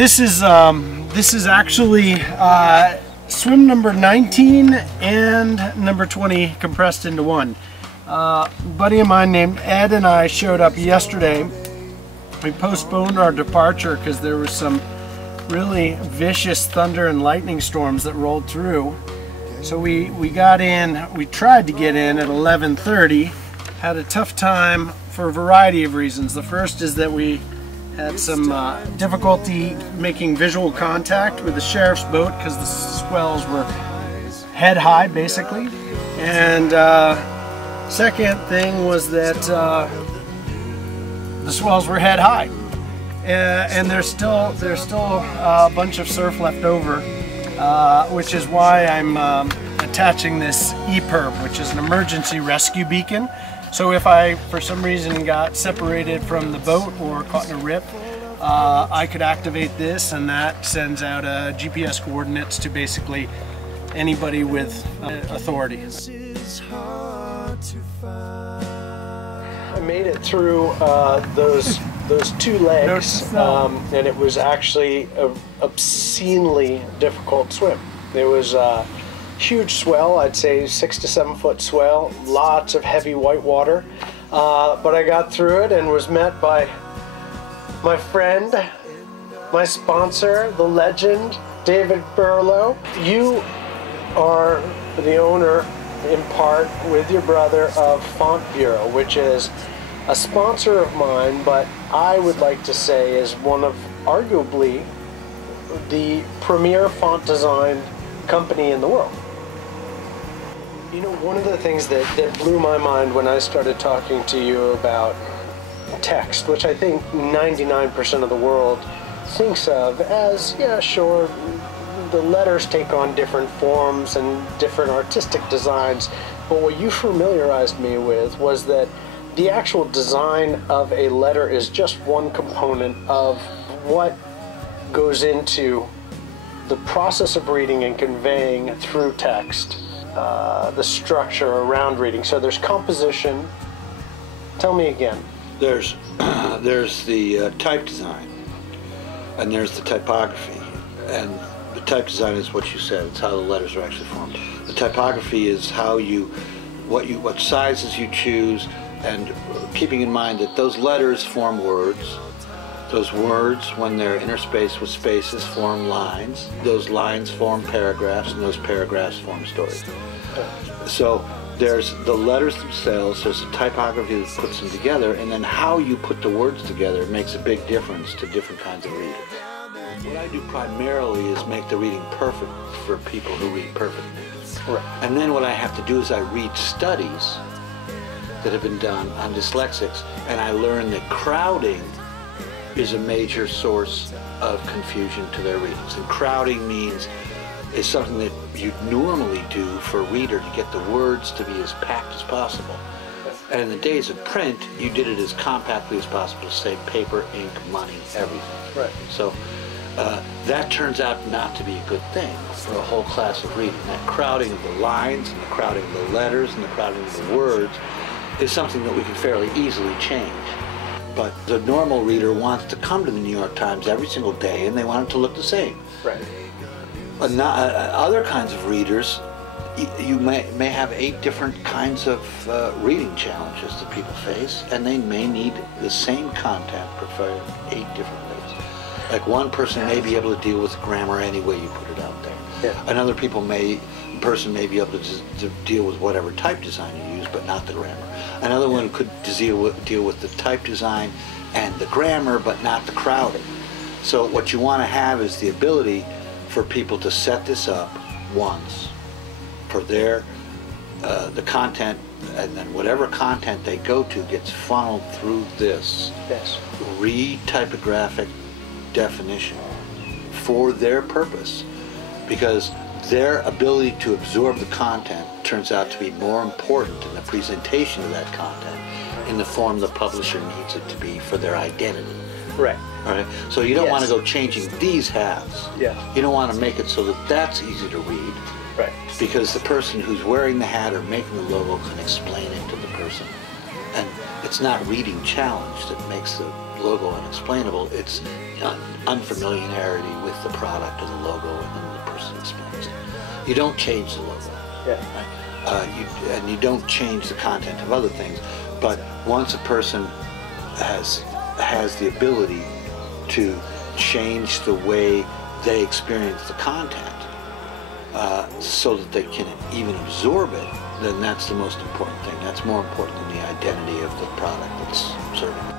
this is actually swim number 19 and number 20 compressed into one. A buddy of mine named Ed and I showed up yesterday. We postponed our departure because there was some really vicious thunder and lightning storms that rolled through. So we got in, we tried to get in at 11:30, had a tough time for a variety of reasons. The first is that we had some difficulty making visual contact with the sheriff's boat because the swells were head high basically. And second thing was that the swells were head high. And there's still a bunch of surf left over, which is why I'm attaching this EPIRB, which is an emergency rescue beacon. So if I, for some reason, got separated from the boat or caught in a rip, I could activate this, and that sends out GPS coordinates to basically anybody with authority. I made it through those two legs, and it was actually an obscenely difficult swim. There was a huge swell, I'd say 6 to 7 foot swell, lots of heavy white water, but I got through it and was met by my friend, my sponsor, the legend, David Burlow. You are the owner, in part, with your brother, of Font Bureau, which is a sponsor of mine, but I would like to say is one of, arguably, the premier font design company in the world. You know, one of the things that blew my mind when I started talking to you about text, which I think 99% of the world thinks of as, yeah, sure, the letters take on different forms and different artistic designs, but what you familiarized me with was that the actual design of a letter is just one component of what goes into the process of reading and conveying through text, the structure around reading. So there's composition. Tell me again. There's the type design, and there's the typography. And the type design is what you said. It's how the letters are actually formed. The typography is how what sizes you choose, and keeping in mind that those letters form words. Those words, when they're interspaced with spaces, form lines. Those lines form paragraphs, and those paragraphs form stories. So there's the letters themselves, there's the typography that puts them together, and then how you put the words together makes a big difference to different kinds of readers. What I do primarily is make the reading perfect for people who read perfectly. Right. And then what I have to do is I read studies that have been done on dyslexics, and I learn that crowding is a major source of confusion to their readings. And crowding is something that you normally do for a reader to get the words to be as packed as possible. And in the days of print, you did it as compactly as possible to save paper, ink, money, everything. Right. So that turns out not to be a good thing for a whole class of reading. That crowding of the lines, and the crowding of the letters, and the crowding of the words is something that we can fairly easily change. But the normal reader wants to come to the New York Times every single day, and they want it to look the same. Right. But other kinds of readers, you may have 8 different kinds of reading challenges that people face, and they may need the same content preferred 8 different ways. Like one person may be able to deal with grammar any way you put it out there. Yeah. Another person may be able to deal with whatever type design you use, but not the grammar. Another one could deal with the type design and the grammar, but not the crowding. So what you want to have is the ability for people to set this up once for their the content, and then whatever content they go to gets funneled through this re-typographic definition for their purpose, because their ability to absorb the content turns out to be more important in the presentation of that content in the form the publisher needs it to be for their identity. Right. All right. So you don't want to go changing these halves. Yeah. You don't want to make it so that that's easy to read. Right. Because the person who's wearing the hat or making the logo can explain it to the person. And it's not reading challenge that makes the logo unexplainable. It's unfamiliarity with the product and the logo, and then the person explains it. You don't change the logo. Yeah. Right? And you don't change the content of other things. But once a person has the ability to change the way they experience the content, so that they can even absorb it, then that's the most important thing. That's more important than the identity of the product that's serving.